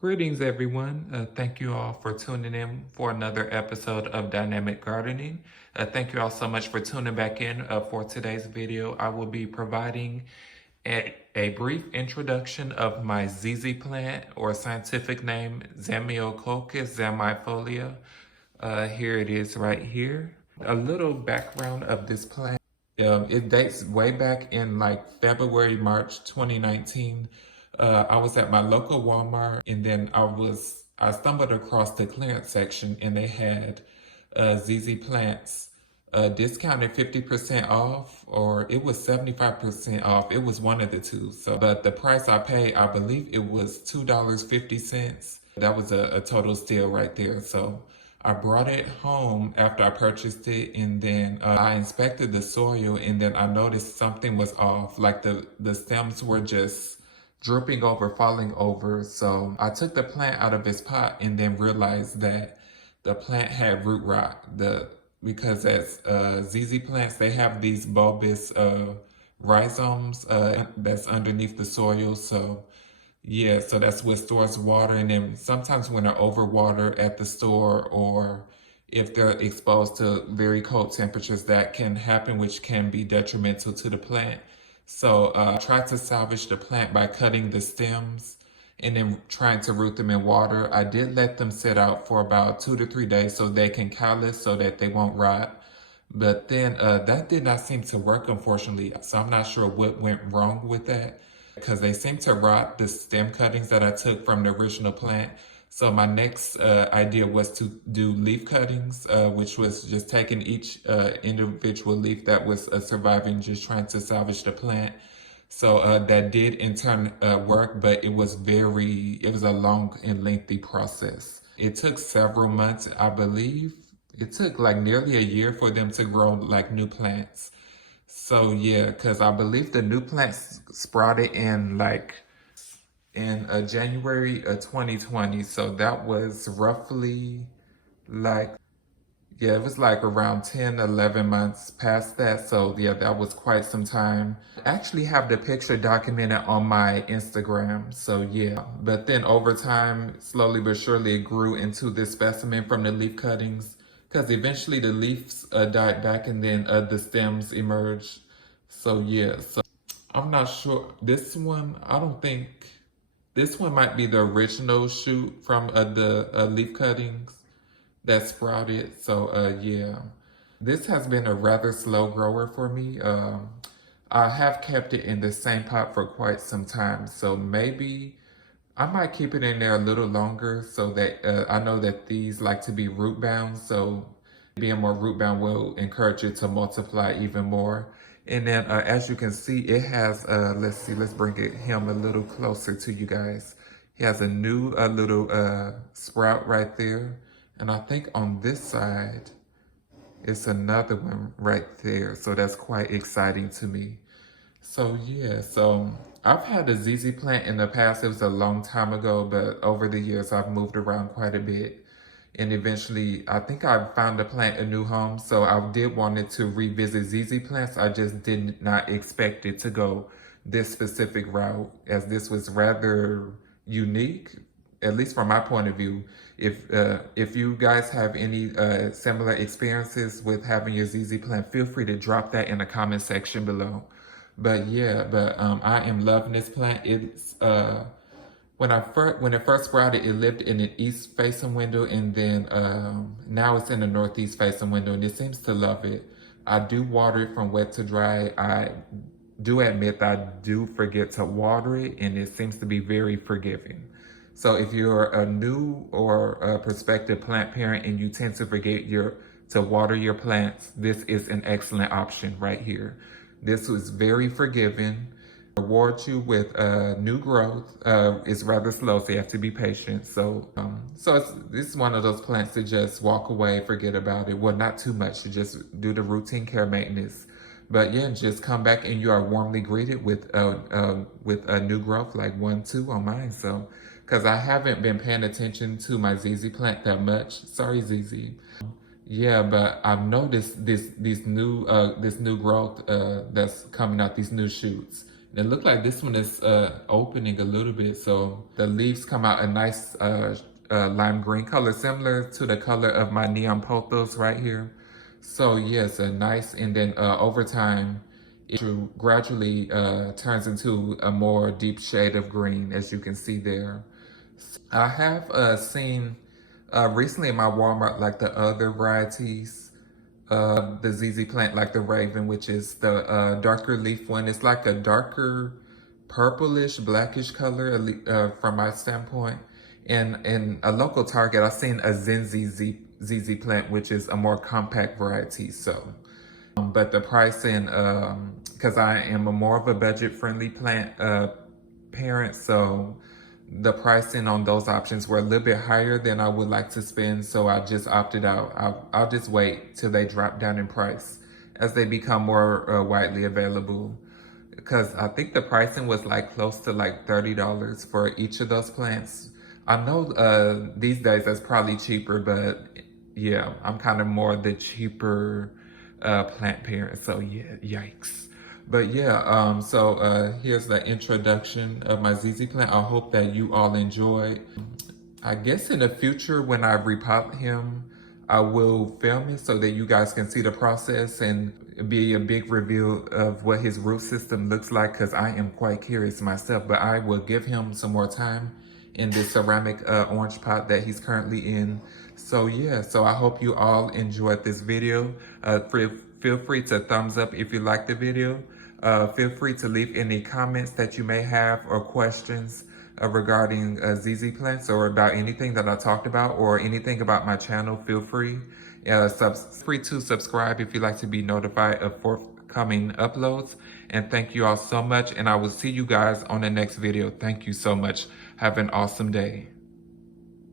Greetings, everyone. Thank you all for tuning in for another episode of Dynamic Gardening. Thank you all so much for tuning back in for today's video. I will be providing a brief introduction of my ZZ plant, or scientific name, Zamioculcus zamiifolia. Here it is right here. A little background of this plant. It dates way back in like February, March 2019. I was at my local Walmart, and then I stumbled across the clearance section, and they had ZZ plants discounted 50% off, or it was 75% off. It was one of the two. So, but the price I paid, I believe it was $2.50. That was a total steal right there. So I brought it home after I purchased it, and then I inspected the soil, and then I noticed something was off. Like the stems were just dripping over, falling over. So I took the plant out of its pot and then realized that the plant had root rot. Because as ZZ plants, they have these bulbous rhizomes that's underneath the soil. So yeah, so that's what stores water. And then sometimes when they're overwatered at the store, or if they're exposed to very cold temperatures, that can happen, which can be detrimental to the plant. So I tried to salvage the plant by cutting the stems and then trying to root them in water. I did let them sit out for about 2 to 3 days so they can callus, so that they won't rot. But then that did not seem to work, unfortunately. So I'm not sure what went wrong with that, because they seem to rot the stem cuttings that I took from the original plant. So my next idea was to do leaf cuttings, which was just taking each individual leaf that was surviving, just trying to salvage the plant. So that did in turn work, but it was a long and lengthy process. It took several months, I believe. It took like nearly a year for them to grow like new plants. So yeah, because I believe the new plants sprouted in January of 2020. So that was roughly like, yeah, it was like around 10, 11 months past that. So yeah, that was quite some time. I actually have the picture documented on my Instagram. So yeah, but then over time, slowly but surely, it grew into this specimen from the leaf cuttings, because eventually the leaves died back, and then the stems emerged. So yeah, so I'm not sure. This one might be the original shoot from the leaf cuttings that sprouted. So yeah, this has been a rather slow grower for me. I have kept it in the same pot for quite some time, so maybe I might keep it in there a little longer, so that I know that these like to be root bound, so being more root bound will encourage it to multiply even more. And then as you can see, it has, let's bring him a little closer to you guys. He has a new little sprout right there. And I think on this side, it's another one right there. So that's quite exciting to me. So yeah, so I've had a ZZ plant in the past. It was a long time ago, but over the years, I've moved around quite a bit. And eventually, I think I found the plant a new home. So I did wanted to revisit ZZ plants. I just did not expect it to go this specific route, as this was rather unique, at least from my point of view. If you guys have any similar experiences with having your ZZ plant, feel free to drop that in the comment section below. But yeah, I am loving this plant. It's when it first sprouted, it lived in an east facing window, and then now it's in a northeast facing window, and it seems to love it. I do water it from wet to dry. I do admit that I do forget to water it, and it seems to be very forgiving. So if you're a new or a prospective plant parent and you tend to forget to water your plants, this is an excellent option right here. This was very forgiving. Reward you with new growth. It's rather slow, so you have to be patient. So this is one of those plants to just walk away, forget about it. Well, not too much, to just do the routine care maintenance. But yeah, just come back and you are warmly greeted with a new growth, like 1, 2 on mine. So, because I haven't been paying attention to my ZZ plant that much. Sorry, ZZ. Yeah, but I've noticed this new growth that's coming out, these new shoots. It looked like this one is opening a little bit, so the leaves come out a nice lime green color, similar to the color of my neon pothos right here. So yes, a nice, and then over time, it gradually turns into a more deep shade of green, as you can see there. I have seen recently in my Walmart, like the other varieties, the ZZ plant, like the Raven, which is the darker leaf one. It's like a darker purplish, blackish color from my standpoint. And in a local Target, I've seen a ZZ plant, which is a more compact variety. So, but the pricing, because I am a more of a budget-friendly plant parent, so the pricing on those options were a little bit higher than I would like to spend, so I just opted out. I'll just wait till they drop down in price as they become more widely available, because I think the pricing was like close to like $30 for each of those plants. I know these days that's probably cheaper, but yeah, I'm kind of more the cheaper plant parent, so yeah, yikes. But yeah, so here's the introduction of my ZZ plant. I hope that you all enjoyed. I guess in the future when I repot him, I will film it so that you guys can see the process and be a big reveal of what his root system looks like, because I am quite curious myself. But I will give him some more time in this ceramic orange pot that he's currently in. So yeah, so I hope you all enjoyed this video. Feel free to thumbs up if you liked the video. Feel free to leave any comments that you may have or questions regarding ZZ plants or about anything that I talked about or anything about my channel. Feel free. Free to subscribe if you'd like to be notified of forthcoming uploads. And thank you all so much. And I will see you guys on the next video. Thank you so much. Have an awesome day.